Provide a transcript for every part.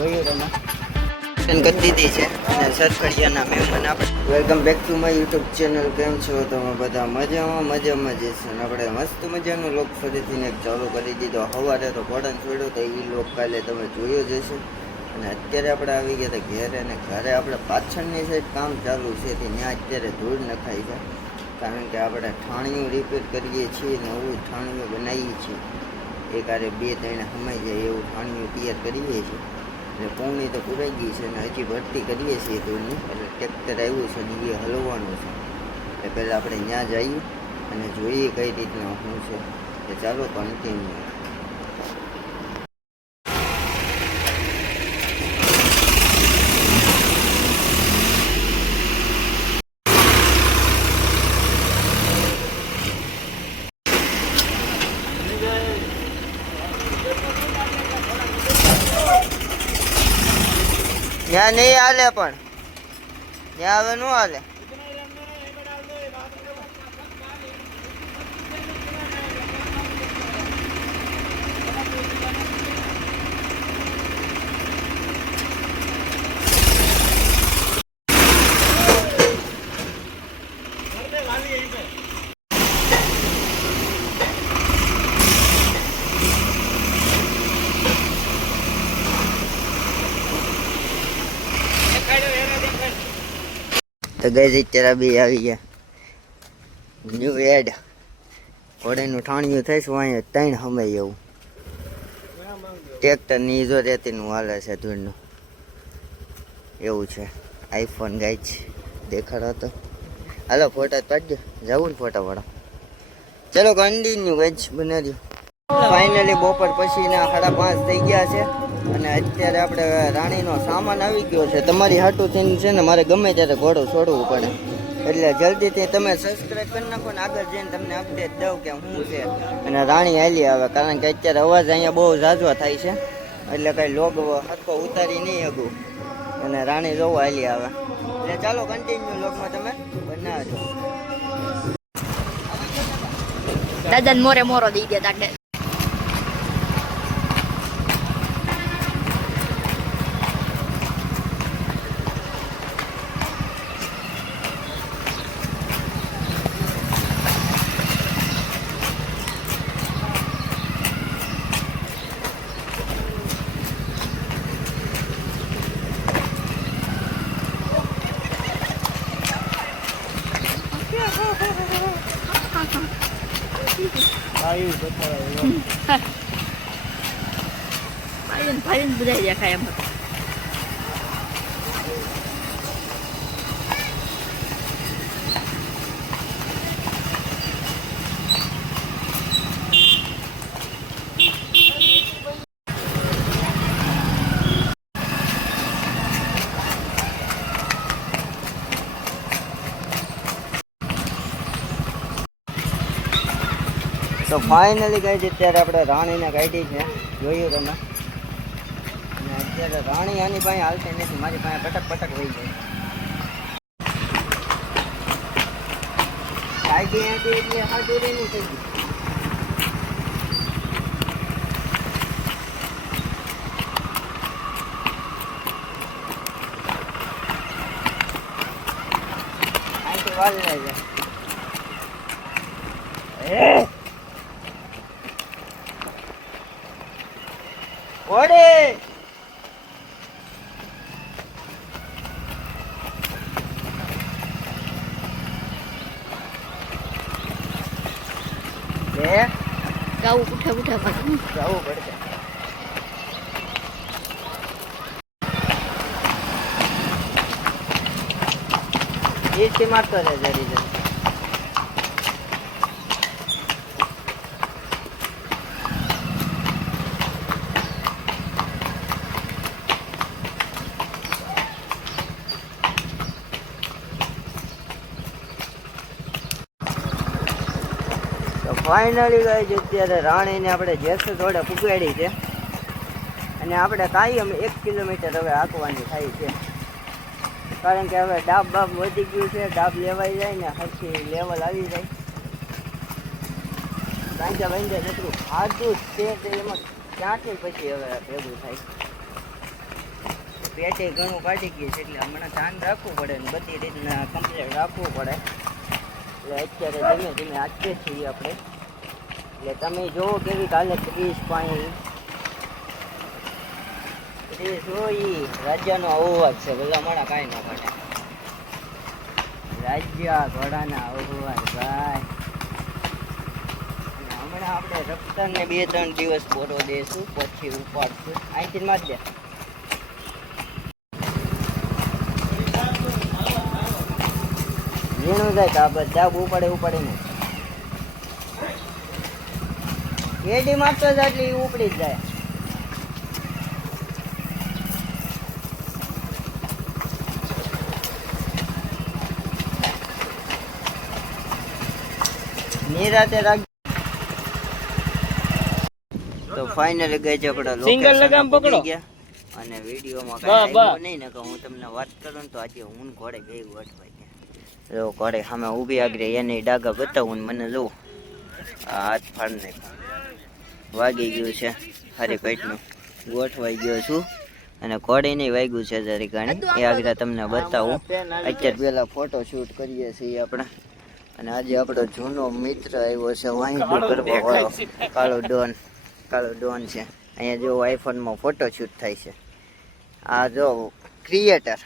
જોયું તમે કરી દીધી છે અને સરખડિયાના મહેમાન આપણે welcome back to my YouTube channel. કેમ છો તમે બધા? મજામાં જશે અને આપણે મસ્ત મજાનો લોક ફરીથી એક ચાલુ કરી દીધો. સવારે તો પડન છોડ્યો તો એ લોક કાલે તમે જોયો જ હશે. અને અત્યારે આપણે આવી ગયા હતા ઘરે અને ઘરે આપણે પાછળની સાઈડ કામ ચાલુ છે ત્યાં અત્યારે ધૂળ નખાય છે કારણ કે આપણે ઠાણીઓ રિપેર કરીએ છીએ નવું ઠાણીઓ બનાવીએ છીએ. એક આરે 2-3 સમાઈ જાય એવું ઠાણીઓ તૈયાર કરીએ છીએ. એટલે પૂણી તો પૂરાઈ ગઈ છે અને હજી ભરતી કરીએ છીએ ધૂળની. એટલે ટ્રેક્ટર આવ્યું છે ને એ હલવાનું છે. એટલે પહેલાં આપણે ત્યાં જઈએ અને જોઈએ કઈ રીતના શું છે. તો ચાલો કન્ટિન્યુ. ત્યાં નહીં હાલે પણ ત્યાં હવે ન હાલે. તો ગઈ અત્યારે બી આવી ગયા ન્યૂ એડ ઘોડેનું ઠાણિયું થઈશું અહીંયા 3 સમય એવું ટ્રેક્ટરની જો રેતીનું હાલે છે ધૂળનું એવું છે. આઈફોન ગાય છે દેખાડો તો હાલો ફોટા પાડજો જવું ને ફોટા વાળા. ચલો કન્ટિન્યુ ગાય બનાવ્યું. ફાઇનલી બપોર પછીના 5:30 થઈ ગયા છે અને અત્યારે આપણે રાણીનો સામાન આવી ગયો છે. તમારી હાટું થઈને છે ને મારે ગમે ત્યારે ઘોડો છોડવું પડે એટલે જલ્દીથી તમે સબસ્ક્રાઈબ કરી નાખો ને આગળ જઈને તમને અપડેટ દઉં કે શું છે. અને રાણી હાલી આવે કારણ કે અત્યારે અવાજ અહીંયા બહુ ઝાઝો થાય છે એટલે કંઈ લોગ હરખો ઉતારી નહીં શકું અને રાણી જોવા હાલી આવે. એટલે ચાલો કન્ટિન્યુ લોગમાં તમે બનાવજો. દાદાને મોરે મોરો દઈ દે તાકે. ભાઈને બધાય દેખાય એમ. તો ફાઇનલી ગઈ અત્યારે આપણે રાણીને કાઢી છે જોયું તમે. અને અત્યારે રાણી આની પાસે હાલતી નથી મારી પાસે પટક વહી જાય. કાઢી હતી એટલે હાજરી નહીં થઈ ગઈ. અહીંથી વાલ લઈ જાય. ઓડે ગાવું ઉઠા પાછું જવું પડશે. એથી મારતો રહે જરી જરી. ફાઇનલી ગઈ છે અત્યારે રાણીને આપણે જેસર જોડે પુગાડી છે અને આપણે કાયમ 1 કિલોમીટર હવે હાંકવાની થાય છે કારણ કે હવે ડાબ બાબ વધી ગયું છે. ડાબ લેવાઈ જાય ને હરખી લેવલ આવી જાય. બાંધ્યા જેટલું ખાધું છે તે એમાં ક્યાંથી પછી હવે ભેગું થાય. પેટી ઘણું કાઢી ગયું છે એટલે હમણાં ધ્યાન રાખવું પડે ને બધી રીતના કમ્પ્લીટ રાખવું પડે. એટલે અત્યારે ધીમે ધીમે આચીએ છીએ આપણે. એટલે તમે જોવો કેવી કાલે 30 પાણી 30 હોય રાજાનો અવાજ છે. બધા મારા કાંઈ ના કાઢે. રાજ્ય ઘોડાના અવાજ ભાઈ. હમણાં આપણે રફતારને 2-3 દિવસ બોરો દઈશું પછી ઉપાડશું. અહીંથી માં જ દે ઝીણું જાય તો આ બધા ઉપાડે ને એડી મારતો જ એટલે એ ઉપડી જ જાય. નિરાતે રાખ. તો ફાઇનલી ગઈ છે આપણે સિંગલ લગામ પકડો ગયા અને વિડીયોમાં કાંઈ આવ્યું નહીં ને કે હું તમને વાત કરું ને તો આજે હું ઘોડે બે ગોઠવાઈ ગયા. જો ઘોડે સામે ઊભી આગળ એની ડાગા બતાવું ને મને જો આ હાથ ફાડને વાગી ગયું છે હારી પેટનું ગોઠવાઈ ગયો છું અને ઘોડે નહીં વાગ્યું છે જરી ઘણી એ આગળ તમને બતાવું. અત્યારે પેલા ફોટો શૂટ કરીએ છીએ આપણે અને આજે આપણો જૂનો મિત્ર આવ્યો છે વાંયડું કરવા વાળો કાળો ડોન છે. અહીંયા જો આઈફોનમાં ફોટો શૂટ થાય છે. આ જો ક્રિએટર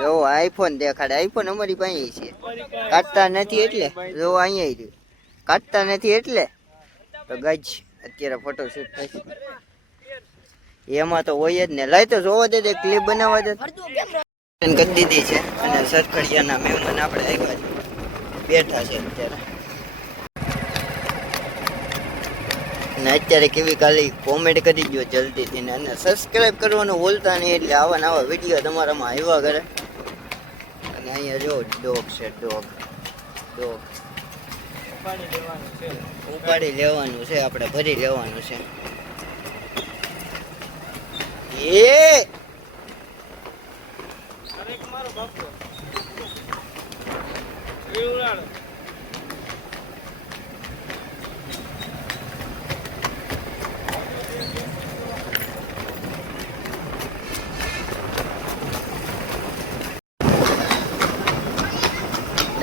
જો આઈફોન દેખાડે. આઈફોન અમારી પાસે છે કાઢતા નથી એટલે જો અહીંયા રહ્યું કાઢતા નથી એટલે તો ગજ અત્યારે ફોટો શૂટ થાય છે. એમાં તો હોય જ ને. લાય તો જોવા દે ક્લિપ બનાવવા દે કરી દીધી છે અને સરખડિયાના મહેમાન આપણે આવ્યા છે બેઠા છે અત્યારે. અને અત્યારે કેવી ખાલી કોમેન્ટ કરી દો જલ્દીથી ને અને સબસ્ક્રાઈબ કરવાનું ભૂલતા નહીં એટલે આવા નવા વિડીયો તમારામાં આવ્યા કરે. અને અહીંયા જો ડોગ છે ડોગ ઉપાડી લેવાનું છે આપણે ભરી લેવાનું છે. એ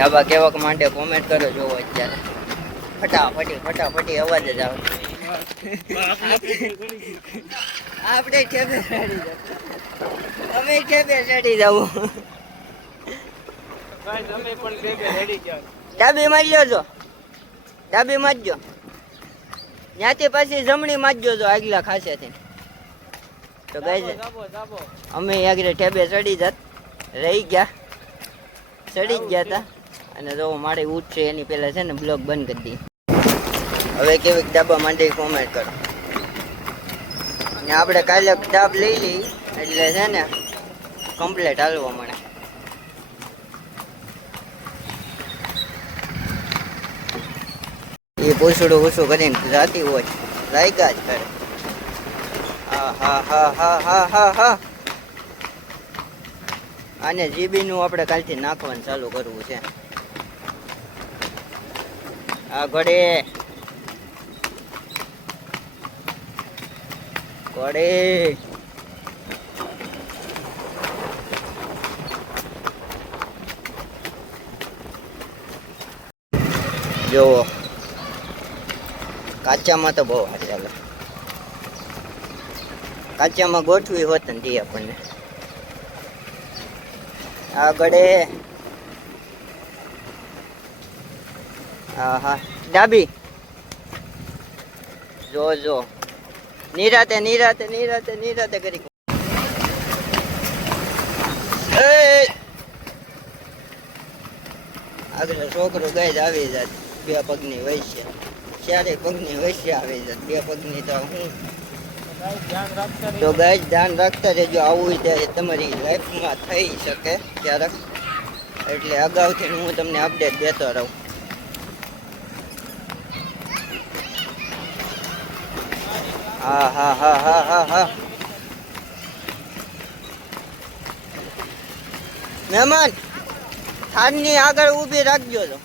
ડાબા કેવાક માટે કોમેન્ટ કરો જોવો અત્યારે ફટાફટી અવાજ જ આવે. આપણે ઠેબે ચડી જાવ અમે ઠેબે ચડી જવું ડાબી મારજો છો ડાબી મારજો ત્યાંથી પછી જમણી મારજો છો આગલા ખાસેથી. તો ગાય અમે આગળ ઠેબે ચડી જાત રહી ગયા ચડી જ ગયા હતા અને જો મારે ઉઠશે એની પહેલા છે ને બ્લોગ બંધ કરી દી. હવે કેવી ડાબા માંડી કોમેન્ટ કરો. અને આપણે કાલે ડાબ લઈ લઈ એટલે છે ને કમ્પ્લેટ હાલવા મળે. એ પૂછડું ઓછું કરીને જાતી હોય લાગ્યા જ કરે. હા આને જીબી નું આપણે કાલથી નાખવાનું ચાલુ કરવું છે. આ ઘોડે જોવો કાચામાં તો બહુ હારી ચાલે. કાચામાં ગોઠવી હોત ને તે આપણને આગળ. હા ડાબી જો નિરાતે કરી. આગળ છોકરો ગાય આવી જાત 2 પગની વૈશ્ય 4 પગની વૈશ્ય આવી જાત 2 પગની તો હું તો ગાય ધ્યાન રાખતા રહેજો. આવું ત્યારે તમારી લાઈફમાં થઈ શકે ક્યારેક એટલે અગાઉથી હું તમને અપડેટ દેતો રહું. હા મહેમાન થાળની આગળ ઊભી રાખજો તો